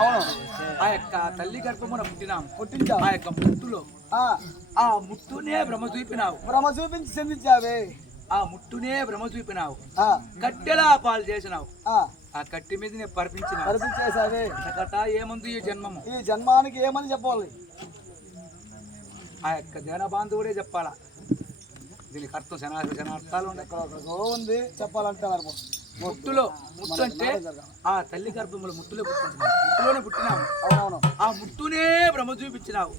అవును. ఆ యొక్క తల్లి గర్భమున పుట్టించావు. ఆ యొక్క ముట్టులో ఆ ముట్టునే భ్రమ చూపినావు. భ్రమ చూపించి చెందించావే. ఆ ముట్టునే భ్రమ చూపినావు. కట్టెలా పాలు చేసినావు. ఆ కట్టి మీద పరిపించేసావే. ఏముంది ఈ జన్మము, ఈ జన్మానికి ఏమని చెప్పాలి? ఆ యొక్క దేన బాంధవుడే చెప్పాలా. దీనికి అర్థం శనార్థాలు ఉంది చెప్పాలంటే. ముట్టు అంటే ఆ తల్లి గర్భములు ముట్టులోనే పుట్టినావు. అవునవును. ఆ ముట్టునే భ్రమ చూపించినావు.